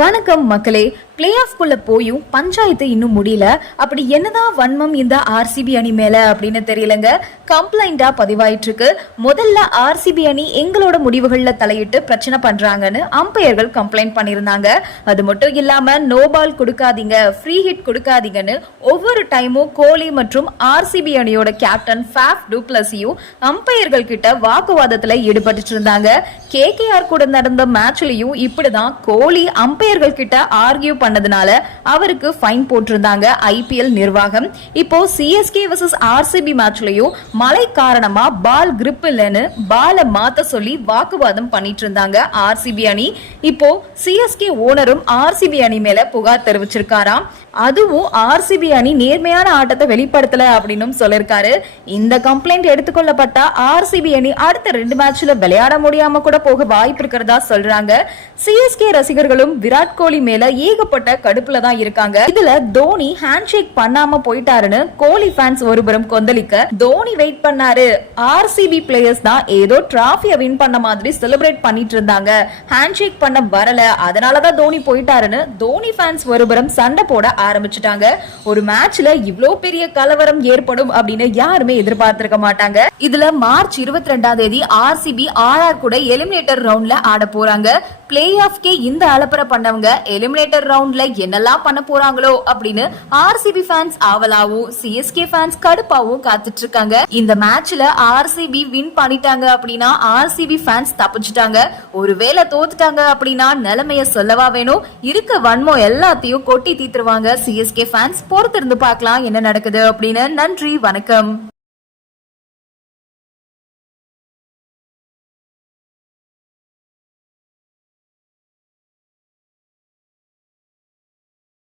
வணக்கம் மக்களே. பிளே ஆஃப்குள்ள போயும் பஞ்சாயத்து இன்னும் முடியல. அப்படி என்னதான் வன்மம் இந்த ஆர்சிபி அணி மேல அப்படின்னு தெரியலங்க. கம்ப்ளைண்டா பதிவாயிட்டு இருக்கு முதல்ல ஆர்சிபி அணி எங்களோட முடிவுகள்ல தலையிட்டு பிரச்சனை பண்றாங்கன்னு அம்பையர்கள் கம்ப்ளைண்ட் பண்ணியிருந்தாங்க. அது மட்டும் இல்லாம நோ பால் கொடுக்காதீங்க ஃப்ரீ ஹிட் கொடுக்காதீங்கன்னு ஒவ்வொரு டைமும் கோலி மற்றும் ஆர்சிபி அணியோட கேப்டன் ஃபேஃப் டூப்ளஸியும் அம்பையர்கள் கிட்ட வாக்குவாதத்துல ஈடுபட்டு இருந்தாங்க. கேகேஆர் கூட நடந்த மேட்ச்லயும் இப்படிதான் கோலி அம்பையர்கள் கிட்ட ஆர்கியூ பண்ணதுனால அவருக்கு ஃபைன் போட்டிருந்தாங்க ஐபிஎல் நிர்வாகம். இப்போ சிஎஸ்கே வர்சஸ் ஆர்சிபி மேட்ச்லயும் மழை காரணமா பால் கிரிப் இல்லைன்னு பாலை மாத்த சொல்லி வாக்குவாதம் பண்ணிட்டு இருந்தாங்க ஆர்சிபி அணி. இப்போ சிஎஸ்கே ஓனரும் ஆர்சிபி அணி மேல புகார் தெரிவிச்சிருக்காராம். அதுவும் ஆர்சிபி அணி நேர்மையான ஆட்டத்தை வெளிப்படுத்தல அப்படின்னு சொல்லிருக்காரு. இந்த கம்ப்ளைண்ட் எடுத்துக்கொள்ளப்பட்டா ஆர்சிபி அணி அடுத்த ரெண்டு மேட்ச்ல விளையாட முடியாம கூட போக வாய்ப்பு இருக்கிறதா சொல்றாங்க. சிஎஸ்கே ரசிகர்களும் விராட் விராட் கோலி மேல ஏகப்பட்ட கடுப்புல தான் இருக்காங்க. இதுல தோனி ஹேண்ட் ஷேக் பண்ணாம போயிட்டாருன்னு கோலி ஃபேன்ஸ் ஒருபுறம் கொந்தளிக்க தோனி வெயிட் பண்ணாரு. ஆர்சிபி பிளேயர்ஸ் தான் ஏதோ டிராஃபிய வின் பண்ண மாதிரி செலிப்ரேட் பண்ணிட்டு இருந்தாங்க. ஹேண்ட் ஷேக் பண்ண வரல. அதனாலதான் தோனி போயிட்டாருன்னு தோனி ஃபேன்ஸ் ஒருபுறம் சண்டை போட ஆரம்பிச்சுட்டாங்க. ஒரு மேட்ச்ல இவ்வளோ பெரிய கலவரம் ஏற்படும் அப்படின்னு யாருமே எதிர்பார்த்திருக்க மாட்டாங்க. இதுல மார்ச் இருபத்தி ரெண்டாம் தேதி ஆர்சிபி ஆர்ஆர் கூட எலிமினேட்டர் ரவுண்ட்ல ஆட போறாங்க. பிளே ஆஃப்கே இந்த அலப்பற பண்ணவங்க எலிமினேட்டர் ரவுண்ட்ல என்னெல்லாம் பண்ண போறாங்களோ அப்படின்னு ஆர்சிபி ஃபேன்ஸ் ஆவலாவும் சிஎஸ்கே ஃபேன்ஸ் கடுப்பாவும் காத்துட்டு இருக்காங்க இந்த மேட்ச்ல ஆர்சிபி வின் பண்ணிட்டாங்க அப்படின்னா ஆர்சிபி ஃபேன்ஸ் தப்பிச்சிட்டாங்க. ஒருவேளை தோத்துட்டாங்க அப்படின்னா நிலைமைய சொல்லவா வேணும்? இருக்க வன்மம் எல்லாத்தையும் கொட்டி தீத்துருவாங்க. சிஎஸ்கே ஃபேன்ஸ் பொறுத்திருந்து பார்க்கலாம் என்ன நடக்குது அப்படின்னு. நன்றி வணக்கம்.